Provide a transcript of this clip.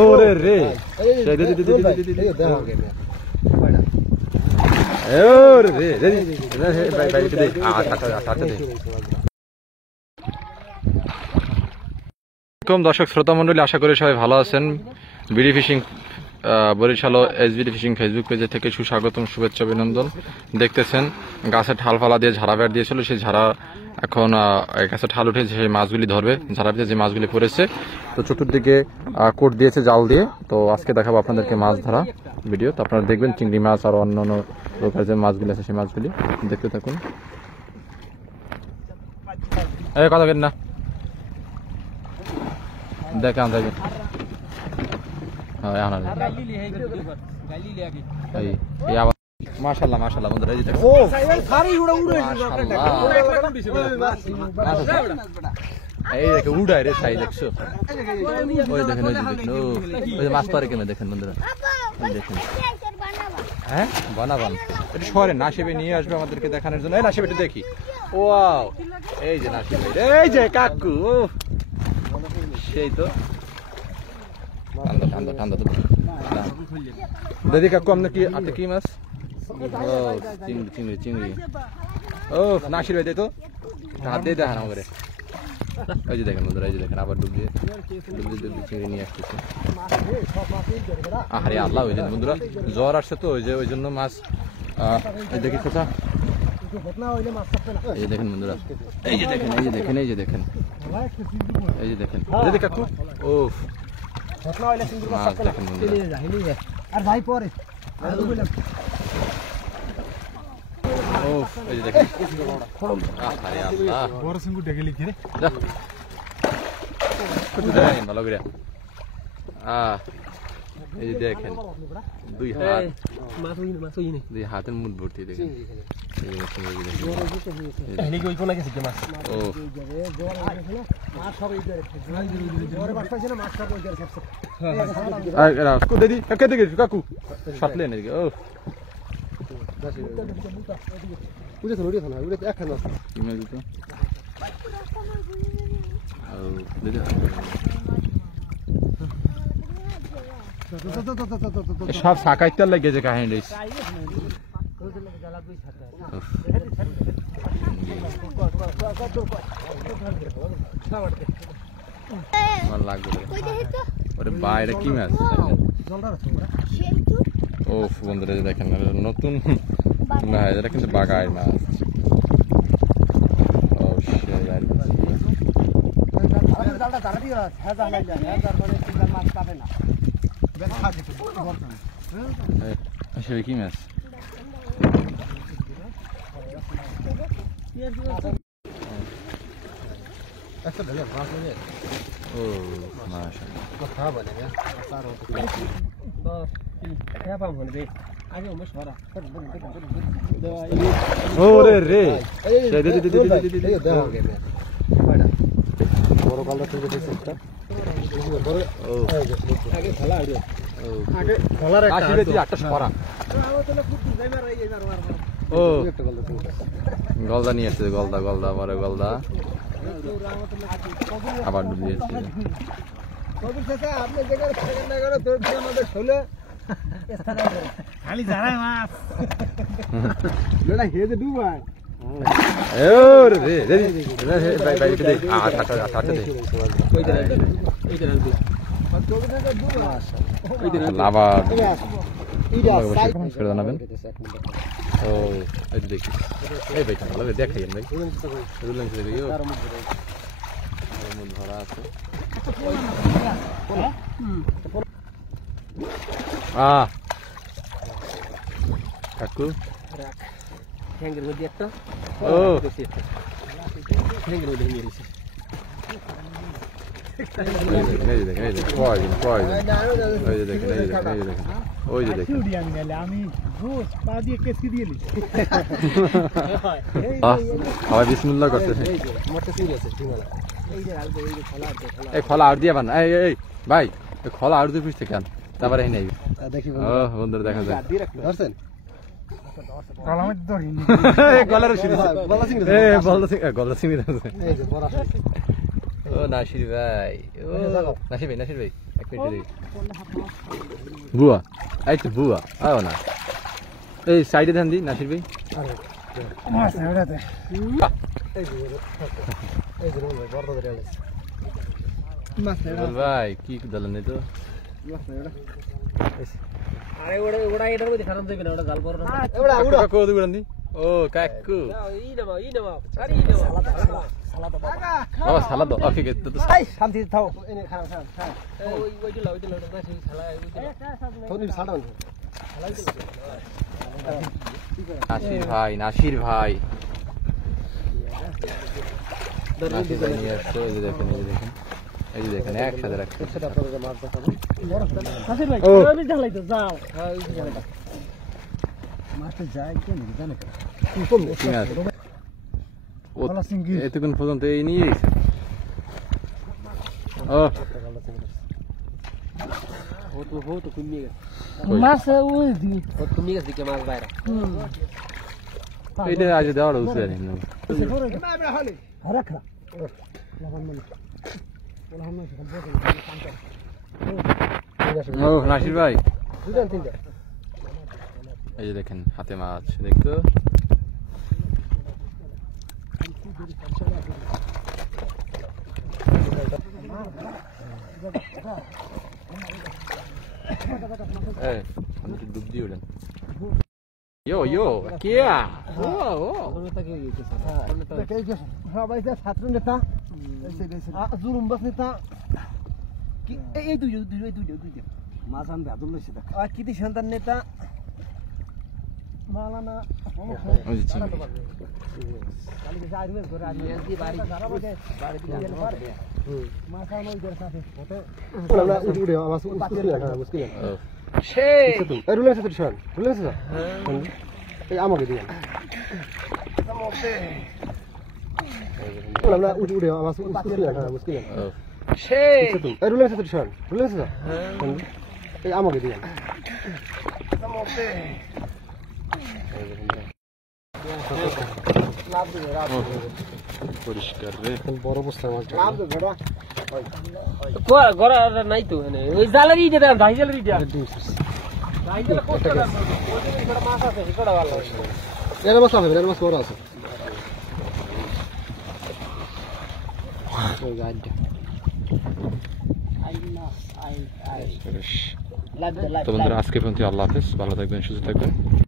ওরে রে দর্শক শ্রোতা মন্ডলী, আশা করি সবাই ভালো আছেন। BD fishing Barishal SBD fishing Facebook পেজে থেকে সুস্বাগতম, শুভেচ্ছা, অভিনন্দন। দেখতেছেন গাছে ঠাল ফালা দিয়ে ঝাড়া বেড় দিয়েছিল, সেই ঝাড়া এখন গাছে ঠাল উঠে সেই মাছগুলি ধরবে। ঝাড়া দিয়ে যে মাছগুলি পড়েছে, তো চতুর্দিকে কোট দিয়েছে জাল দিয়ে। তো আজকে দেখাবো আপনাদেরকে মাছ ধরা ভিডিও। তো আপনারা দেখবেন চিংড়ি মাছ আর অন্যান্য প্রকার যে মাছগুলি আছে সেই মাছগুলি দেখতে থাকুন। এই কথা কেন না দেখে আনতে মাশাআল্লাহ মাশাআল্লাহ বন্ধুরা, এই যে দেখো এই দেখো উড়ায় রে সাই, দেখছো? ওই দেখেন, ওই যে দেখেন, ওই মাছ পারে কেমন দেখেন বন্ধুরা, দেখেন। হ্যাঁ বানাবান একটু শহরে নাসিবে নিয়ে আসবে আমাদেরকে দেখানোর জন্য। এই নাসিবে একটু দেখি। ওয়াও, এই যে নাসিবে, এই যে কাকু, সেই তো ঠান্ডা ঠান্ডা তো দাদি কাকু। আপনার কি আপনি কি মাছ? ও চিংড়ি চিংড়ি চিংড়ি। ও নাসির ভাই তো হাত দিয়ে দেখান আমাকে। ওই যে দেখেন বন্ধুরা, এই যে দেখেন আবার ডুবিয়ে চিংড়ি নিয়ে আসতেছে। আরে আল্লাহ, ওই যে বন্ধুরা জ্বর আসছে তো, ওই জন্য মাছ দেখি কোথা। এই যে দেখেন বন্ধুরা, এই যে দেখেন, এই যে দেখেন, এই যে দেখেন, এই যে দেখেন দাদি কাকু। ও মাছ দেখেন বন্ধুরা, আর ভাই পরে ও এই যে দেখেন। আরে আল্লাহ, বড় সিংহ ডেকে লিখে রে দেখেন ভালো করে। এই যে দেখেন দুই হাত, দুই হাতের মুঠ ভর্তি দেখেন। কাকু সাতলেন ও সব সাকাইতে লেগেছে কাহিনী। বাইরে কি মাছ? ও বন্ধুরা দেখেন নতুন, এটা কিন্তু বাগায় মাছ। কি মাছ? ও ওরে রে বড় কালটা থেকে দেখছি একটা গলদা নিয়ে আসছে, গলদা গলদা বড় গলদা আবার ডুবিয়েছে। জানাবেন। ও এই দেখি, এই ভাই ভালো দেখাই ভাই, ধরা আছে। কাকু হ্যাঙ্গের মধ্যে একটা, ও হ্যাঙ্গের মধ্যে নিয়ে এসেছে। বিসমিল্লাহ করতেছে, এই খোলা আর দিয়ে বান। এই ভাই খোলা আর 2 পিস থেকে আন, তারপরে এই নাই বন্ধুরা দেখা যায়। ও নাসির ভাই, ও নাসির ভাই, নাসির ভাই এক মিনিট দিই। বুয়া, এই তো বুয়া, আও না এই সাইডে ধ্যান দি নাসির ভাই। ভাই কি দলেন তো আরে ওড়া ওড়া এটার মধ্যে খারাপ দেবে না, ওটা জাল বড় না। ওড়া ওড়া কো দিবেন দি। ও কাকু ই নামা আরে ই নামা সালাদ বাবা সালাদ দাও। ওকে তো শান্তি থাও এনে খাও খাও ওই দিলা না সেই সালা ওই দিলা তোনি সাড়া নাসির ভাই, নাসির ভাই নাসির ভাই নিয়ে আসছো। এই যে দেখেন, এই যে দেখেন, এই যে দেখেন একসাথে রাখছে। সেটা আপনাদের মাছ দেখাবো হাসির ভাই আমি ঢালাই তো যাও হ্যাঁ ওই ঢালাইটা মাছটা যায় কেন জানে কেন কম ঠিক আছে। এতক্ষণ পর্যন্ত এই নিয়ে ও হো তো কমিয়ে গেছে মাছ ওই দি ও কমিয়ে গেছে মাছ বাইরে এইটা আজ দেওয়ার উচিত নেই। ও নাসির ভাই, এই যে দেখেন হাতে মাছ দেখতো। ডুব দিয়ে উঠেন। ইয়ো ইয়ো কে সবাই ছাত্র নেতা জুরুম্বাস নেতা এই দুই মাছ আনবে আদুল কৃতি সন্তান নেতা মালানা আমাকে দিয়ে উঠে আমার আমাকে দিয়ে পরিষ্কার রে বড় বস্তা মাছ গড়া নাই তো ওই জালের ইটা দেন ধাই জালের ইটা মাছ আছে হিকড়া ভালো এর মাছ আছে এর মাছ বড় আছে ওই গাড়িটা তো বন্ধুরা আজকে পর্যন্ত আল্লাহ হাফেজ, ভালো থাকবেন, সুস্থ থাকবেন।